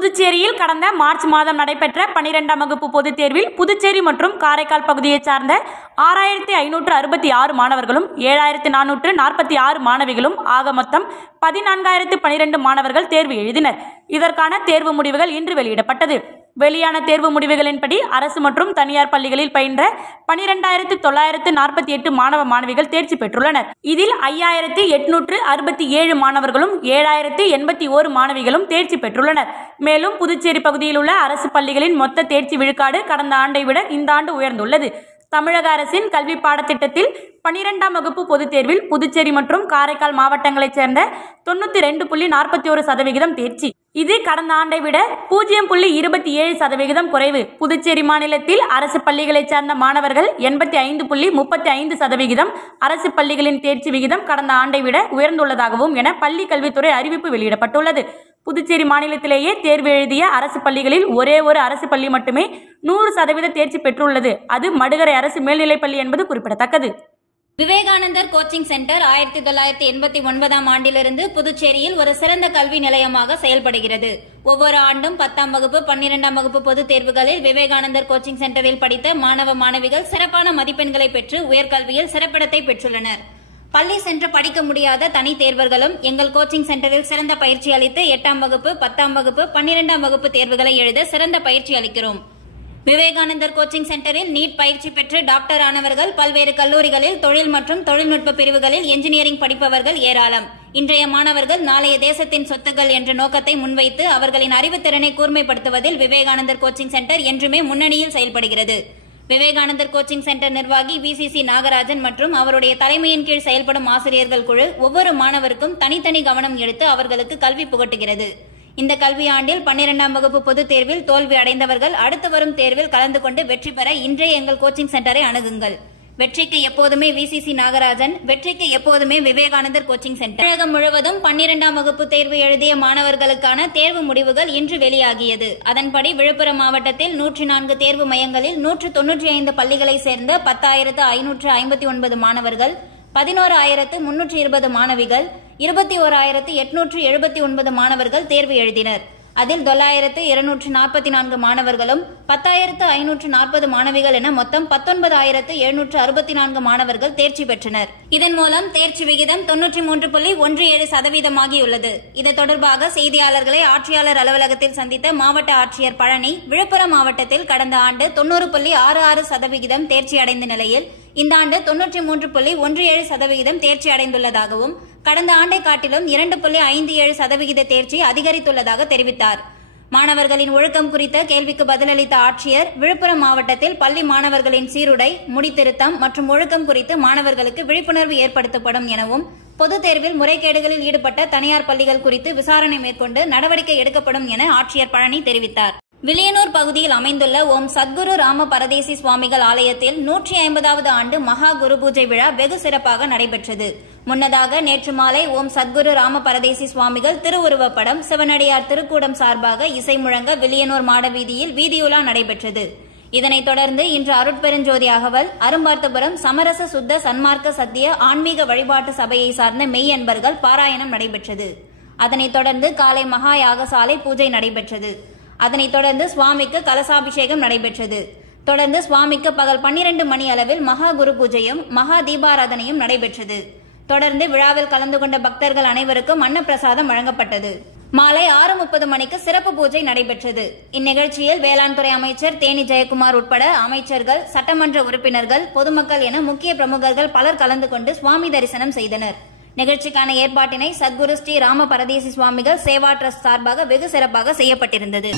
புதுச்சேரியில் கடந்த மார்ச் மாதம் நடைபெற்ற 12ஆம் வகுப்பு பொதுத் தேர்வில் புதுச்சேரி மற்றும் காரைக்கால் பகுதியைச் சார்ந்த 6566 மாணவர்களும் 7446 மாணவிகளும் ஆக மொத்தம் 14012 மாணவர்கள் தேர்வு எழுதினர். இதற்கான தேர்வு முடிவுகள் இன்று வெளியிடப்பட்டது. வெளியான தேர்வு முடிவுகளின்படி அரசு மற்றும் தனியார் பள்ளிகளில் பயின்ற 12948 மாணவ மாணவிகள் தேர்ச்சி பெற்றுள்ளனர். இதில் 5867 மாணவர்களும் 7081 மாணவிகளும் தேர்ச்சி பெற்றுள்ளனர். மேலும் புதுச்சேரி பகுதியில் உள்ள அரசு பள்ளிகளின் மொத்த தேர்ச்சி விழுக்காடு கடந்த ஆண்டை விட இந்த ஆண்டு உயர்ந்துள்ளது. தமிழக அரசின் கல்வி பாடத்திட்டத்தில் 12ஆம் வகுப்பு பொதுத் தேர்வில் புதுச்சேரி மற்றும் காரைக்கால் மாவட்டங்களைச் சேர்ந்த 92.41% தேர்ச்சி. இது கடந்த ஆண்டை விட 0.27% குறைவு. புதுச்சேரி மாநிலத்தில் அரசு பள்ளிகளைச் சேர்ந்த மாணவர்கள் 85.35% அரசு பள்ளிகளின் தேர்ச்சி விகிதம் கடந்த ஆண்டை விட உயர்ந்துள்ளதாகவும் என பள்ளி கல்வித்துறை அறிவிப்பு வெளியிடப்பட்டுள்ளது. புதுச்சேரி மாநிலத்திலேயே தேர்வு எழுதிய அரசு பள்ளிகளில் ஒரே ஒரு அரசு பள்ளி மட்டுமே 100% தேர்ச்சி பெற்றுள்ளது. அது மடுகரை அரசு மேல்நிலைப்பள்ளி என்பது குறிப்பிடத்தக்கது. விவேகானந்தர் கோச்சிங் சென்டர் 1989ஆம் ஆண்டிலிருந்து புதுச்சேரியில் ஒரு சிறந்த கல்வி நிலையமாக செயல்படுகிறது. ஒவ்வொரு ஆண்டும் 10ஆம் வகுப்பு 12ஆம் வகுப்பு பொதுத் தேர்வுகளில் விவேகானந்தர் கோச்சிங் சென்டரில் படித்த மாணவ மாணவிகள் சிறப்பான மதிப்பெண்களை பெற்று உயர்கல்வியில் சிறப்பிடத்தை பெற்றுள்ளனர். பள்ளி சென்று படிக்க முடியாத தனி தேர்வர்களும் எங்கள் கோச்சிங் சென்டரில் சிறந்த பயிற்சி அளித்து 8ஆம் வகுப்பு 10ஆம் வகுப்பு 12ஆம் வகுப்பு தேர்வுகளை எழுத சிறந்த பயிற்சி அளிக்கிறோம். விவேகானந்தர் கோச்சிங் சென்டரில் நீட் பயிற்சி பெற்று டாக்டர் ஆனவர்கள், பல்வேறு கல்லூரிகளில் தொழில் மற்றும் தொழில்நுட்ப பிரிவுகளில் என்ஜினியரிங் படிப்பவர்கள் ஏராளம். இன்றைய மாணவர்கள் நாளைய தேசத்தின் சொத்துக்கள் என்ற நோக்கத்தை முன்வைத்து அவர்களின் அறிவுத்திறனை கூர்மைப்படுத்துவதில் விவேகானந்தர் கோச்சிங் சென்டர் என்றுமே முன்னணியில் செயல்படுகிறது. விவேகானந்தர் கோச்சிங் சென்டர் நிர்வாகி VCC நாகராஜன் மற்றும் அவருடைய தலைமையின் கீழ் செயல்படும் ஆசிரியர்கள் குழு ஒவ்வொரு மாணவருக்கும் தனித்தனி கவனம் எடுத்து அவர்களுக்கு கல்வி புகட்டுகிறது. இந்த கல்வியாண்டில் 12ஆம் வகுப்பு பொதுத் தேர்வில் தோல்வி அடைந்தவர்கள் அடுத்து வரும் தேர்வில் கலந்து கொண்டு வெற்றி பெற இன்றைய எங்கள் கோச்சிங் சென்டரை அணுகுங்கள். வெற்றிக்கு எப்போதுமே VCC நாகராஜன், வெற்றிக்கு எப்போதுமே விவேகானந்தர் கோச்சிங் சென்டர். தமிழகம் முழுவதும் 12ஆம் வகுப்பு தேர்வு எழுதிய மாணவர்களுக்கான தேர்வு முடிவுகள் இன்று வெளியாகியது. அதன்படி விழுப்புரம் மாவட்டத்தில் 104 தேர்வு மையங்களில் 195 பள்ளிகளை சேர்ந்த 10,559 மாணவர்கள், 11,320 மாணவிகள், 21,879 மாணவர்கள் தேர்வு எழுதினர். அதில் 9,244 மாணவர்களும் 10,540 மாணவிகள் என மொத்தம் 19,764 மாணவர்கள் தேர்ச்சி பெற்றனர். இதன் மூலம் தேர்ச்சி விகிதம் 93.17% ஆகியுள்ளது. இது தொடர்பாக செய்தியாளர்களை ஆட்சியாளர் அலுவலகத்தில் சந்தித்த மாவட்ட ஆட்சியர் பழனி, விழுப்புரம் மாவட்டத்தில் கடந்த ஆண்டு 90.66% தேர்ச்சி அடைந்த நிலையில் இந்த ஆண்டு 93.17% தேர்ச்சி அடைந்துள்ளதாகவும் கடந்த ஆண்டை காட்டிலும் 2.57% தேர்ச்சி அதிகரித்துள்ளதாக தெரிவித்தார். மாணவர்களின் ஒழுக்கம் குறித்த கேள்விக்கு பதிலளித்த ஆட்சியர், விழுப்புரம் மாவட்டத்தில் பள்ளி மாணவர்களின் சீருடை, முடித்திருத்தம் மற்றும் ஒழுக்கம் குறித்து மாணவர்களுக்கு விழிப்புணர்வு ஏற்படுத்தப்படும் எனவும் பொதுத் தேர்வில் முறைகேடுகளில் ஈடுபட்ட தனியார் பள்ளிகள் குறித்து விசாரணை மேற்கொண்டு நடவடிக்கை எடுக்கப்படும் என ஆட்சியர் பழனி தெரிவித்தார். வில்லியனூர் பகுதியில் அமைந்துள்ள ஓம் சத்குரு ராம பரதேசி சுவாமிகள் ஆலயத்தில் 150வது ஆண்டு மகா குரு பூஜை விழா வெகு சிறப்பாக நடைபெற்றது. முன்னதாக நேற்று மாலை ஓம் சத்குரு ராம பரதேசி சுவாமிகள் திருவுருவப்படம் சிவனடியார் திருக்கூடம் சார்பாக இசை முழங்க வில்லியனூர் மாடவீதியில் வீதியுலா நடைபெற்றது. இதனைத் தொடர்ந்து இன்று அருட்பெருஞ்சோதி அகவல், அரும்பார்த்தபுரம் சமரச சுத்த சன்மார்க்க சத்திய ஆன்மீக வழிபாட்டு சபையை சார்ந்த மெய்யன்பர்கள் பாராயணம் நடைபெற்றது. அதனைத் தொடர்ந்து காலை மகா யாகசாலை பூஜை நடைபெற்றது. அதனைத் தொடர்ந்து சுவாமிக்கு கலசாபிஷேகம் நடைபெற்றது. தொடர்ந்து சுவாமிக்கு பகல் 12 மணி அளவில் மகா குரு பூஜையும் மகா தீபாராதனையும் நடைபெற்றது. தொடர்ந்து விழாவில் கலந்து கொண்ட பக்தர்கள் அனைவருக்கும் அன்னப்பிரசாதம் வழங்கப்பட்டது. மாலை 6:30 மணிக்கு சிறப்பு பூஜை நடைபெற்றது. இந்நிகழ்ச்சியில் வேளாண் துறை அமைச்சர் தேனி ஜெயக்குமார் உட்பட அமைச்சர்கள், சட்டமன்ற உறுப்பினர்கள், பொதுமக்கள் என முக்கிய பிரமுகர்கள் பலர் கலந்து கொண்டு சுவாமி தரிசனம் செய்தனர். நிகழ்ச்சிக்கான ஏற்பாட்டினை சத்குரு ஸ்ரீ ராம பரதேசி சுவாமிகள் சேவா டிரஸ்ட் சார்பாக வெகு சிறப்பாக செய்யப்பட்டிருந்தது.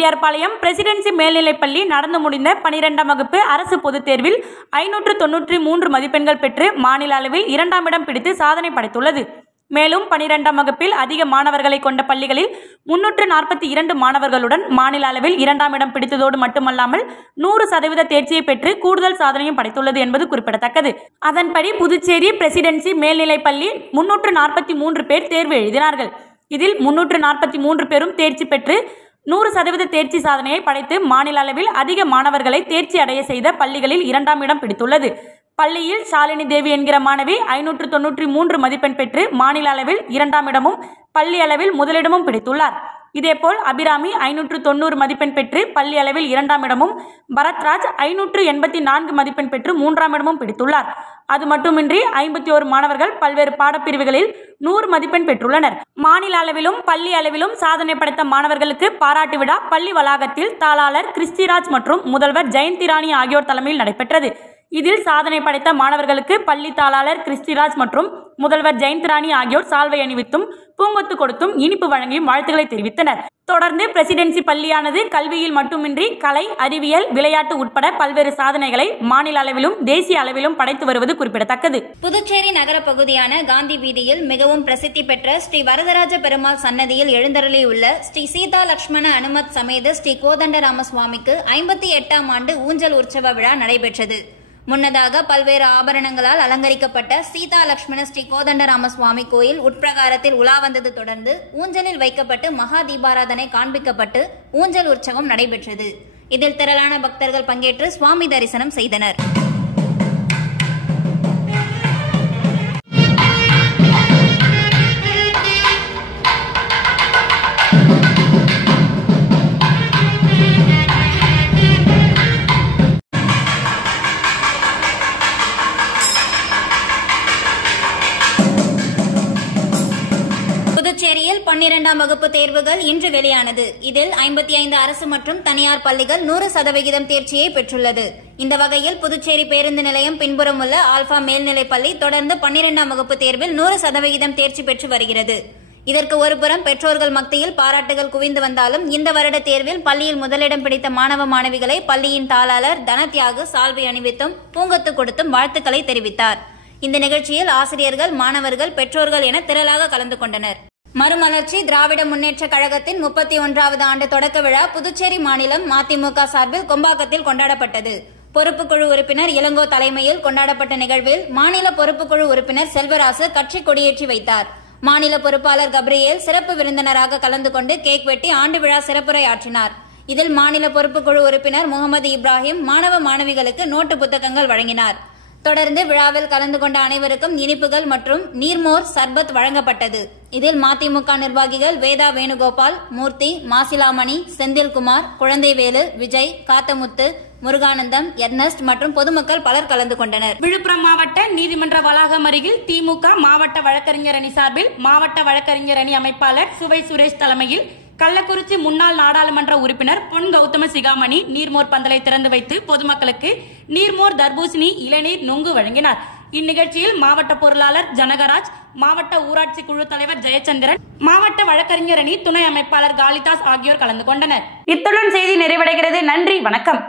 ரெட்டியார் பாளையம் பிரசிடென்சி மேல்நிலைப்பள்ளி நடந்து முடிந்த 12ஆம் வகுப்பு அரசு பொதுத் தேர்வில் 593 மதிப்பெண்கள் பெற்று மாநில அளவில் 2ஆம் இடம் பிடித்து சாதனை படைத்துள்ளது. மேலும் 12ஆம் வகுப்பில் அதிக மாணவர்களை கொண்ட பள்ளிகளில் 342 மாணவர்களுடன் மாநில அளவில் 2ஆம் இடம் பிடித்ததோடு மட்டுமல்லாமல் 100% தேர்ச்சியை பெற்று கூடுதல் சாதனையும் படைத்துள்ளது என்பது குறிப்பிடத்தக்கது. அதன்படி புதுச்சேரி பிரசிடென்சி மேல்நிலைப்பள்ளி 343 பேர் தேர்வு எழுதினார்கள். இதில் 343 பேரும் தேர்ச்சி பெற்று 100% தேர்ச்சி சாதனையை படைத்து மாநில அளவில் அதிக மாணவர்களை தேர்ச்சி அடைய செய்த பள்ளிகளில் 2ஆம் இடம் பிடித்துள்ளது. பள்ளியில் ஷாலினி தேவி என்கிற மாணவி 593 மதிப்பெண் பெற்று மாநில அளவில் 2ஆம் இடமும் பள்ளி அளவில் முதலிடமும் பிடித்துள்ளார். இதேபோல் அபிராமி 590 மதிப்பெண் பெற்று பள்ளி அளவில் 2ஆம் இடமும், பரத்ராஜ் 584 மதிப்பெண் பெற்று 3ஆம் இடமும் பிடித்துள்ளார். அது மட்டுமின்றி 51 மாணவர்கள் பல்வேறு பாடப்பிரிவுகளில் 100 மதிப்பெண் பெற்றுள்ளனர். மாநில அளவிலும் பள்ளி அளவிலும் சாதனை படைத்த மாணவர்களுக்கு பாராட்டு விழா பள்ளி வளாகத்தில் தாளாளர் கிறிஸ்டிராஜ் மற்றும் முதல்வர் ஜெயந்திராணி ஆகியோர் தலைமையில் நடைபெற்றது. இதில் சாதனை படைத்த மாணவர்களுக்கு பள்ளி தாளாளர் கிறிஸ்டிராஜ் மற்றும் முதல்வர் ஜெயந்திராணி ஆகியோர் சால்வை அணிவித்தும் பூங்கொத்து கொடுத்தும் இனிப்பு வழங்கியும் வாழ்த்துக்களை தெரிவித்தனர். தொடர்ந்து பிரசிடென்சி பள்ளியானது கல்வியில் மட்டுமின்றி கலை, அறிவியல், விளையாட்டு உட்பட பல்வேறு சாதனைகளை மாநில அளவிலும் தேசிய அளவிலும் படைத்து வருவது குறிப்பிடத்தக்கது. புதுச்சேரி நகர பகுதியான காந்தி வீதியில் மிகவும் பிரசித்தி பெற்ற ஸ்ரீ வரதராஜ பெருமாள் சன்னதியில் எழுந்தருளியுள்ள ஸ்ரீ சீதா லட்சுமண அனுமத் சமேத ஸ்ரீ கோதண்டராம சுவாமிக்கு 58ஆம் ஆண்டு ஊஞ்சல் உற்சவ விழா நடைபெற்றது. முன்னதாக பல்வேறு ஆபரணங்களால் அலங்கரிக்கப்பட்ட சீதா லட்சுமண ஸ்ரீ கோதண்டராம சுவாமி கோயில் உட்பிரகாரத்தில் உலா வந்தது தொடர்ந்து ஊஞ்சலில் வைக்கப்பட்டு மகா தீபாராதனை காண்பிக்கப்பட்டு ஊஞ்சல் உற்சவம் நடைபெற்றது. இதில் திரளான பக்தர்கள் பங்கேற்று சுவாமி தரிசனம் செய்தனர். புதுச்சேரியில் 12ஆம் வகுப்பு தேர்வுகள் இன்று வெளியானது. இதில் 55 அரசு மற்றும் தனியார் பள்ளிகள் 100% தேர்ச்சியை பெற்றுள்ளது. இந்த வகையில் புதுச்சேரி பேருந்து நிலையம் பின்புறம் உள்ள ஆல்பா மேல்நிலைப்பள்ளி தொடர்ந்து 12ஆம் வகுப்பு தேர்வில் 100% தேர்ச்சி பெற்று வருகிறது. இதற்கு ஒருபுறம் பெற்றோர்கள் மத்தியில் பாராட்டுகள் குவிந்து வந்தாலும் இந்த வருட தேர்வில் பள்ளியில் முதலிடம் பிடித்த மாணவ மாணவிகளை பள்ளியின் தாளாளர் தனத்யாகு சால்வை அணிவித்தும் பூங்கொத்து கொடுத்தும் வாழ்த்துக்களை தெரிவித்தார். இந்த நிகழ்ச்சியில் ஆசிரியர்கள், மாணவர்கள், பெற்றோர்கள் என திரளாக கலந்து கொண்டனர். மறுமலர்ச்சி திராவிட முன்னேற்ற கழகத்தின் 31வது ஆண்டு தொடக்க விழா புதுச்சேரி மாநிலம் மதிமுக சார்பில் கொம்பாக்கத்தில் கொண்டாடப்பட்டது. பொறுப்புக்குழு உறுப்பினர் இளங்கோ தலைமையில் கொண்டாடப்பட்ட நிகழ்வில் மாநில பொறுப்புக்குழு உறுப்பினர் செல்வராசு கட்சி கொடியேற்றி வைத்தார். மாநில பொறுப்பாளர் கப்ரியேல் சிறப்பு விருந்தினராக கலந்து கொண்டு கேக் வெட்டி ஆண்டு விழா சிறப்புரை ஆற்றினார். இதில் மாநில பொறுப்புக்குழு உறுப்பினர் முகமது இப்ராஹிம் மாணவ மாணவிகளுக்கு நோட்டு புத்தகங்கள் வழங்கினார். தொடர்ந்து விழாவில் கலந்து கொண்ட அனைவருக்கும் இனிப்புகள் மற்றும் நீர்மோர் சர்பத் வழங்கப்பட்டது. இதில் மதிமுக நிர்வாகிகள் வேதா வேணுகோபால், மூர்த்தி, மாசிலாமணி, செந்தில்குமார், குழந்தைவேலு, விஜய், காத்தமுத்து, முருகானந்தம், எர்னஸ்ட் மற்றும் பொதுமக்கள் பலர் கலந்து கொண்டனர். விழுப்புரம் மாவட்ட நீதிமன்ற வளாகம் அருகில் திமுக மாவட்ட வழக்கறிஞர் அணி சார்பில் மாவட்ட வழக்கறிஞர் அணி அமைப்பாளர் சுவை சுரேஷ் தலைமையில் கள்ளக்குறிச்சி முன்னாள் நாடாளுமன்ற உறுப்பினர் பொன் கௌதம சிகாமணி நீர்மோர் பந்தலை திறந்து வைத்து பொதுமக்களுக்கு நீர்மோர், தர்பூசணி, இளநீர், நுங்கு வழங்கினார். இந்நிகழ்ச்சியில் மாவட்ட பொருளாளர் ஜனகராஜ், மாவட்ட ஊராட்சி குழு தலைவர் ஜெயச்சந்திரன், மாவட்ட வழக்கறிஞர் அணி துணை அமைப்பாளர் காளிதாஸ் ஆகியோர் கலந்து கொண்டனர். இத்துடன் செய்தி நிறைவடைகிறது. நன்றி, வணக்கம்.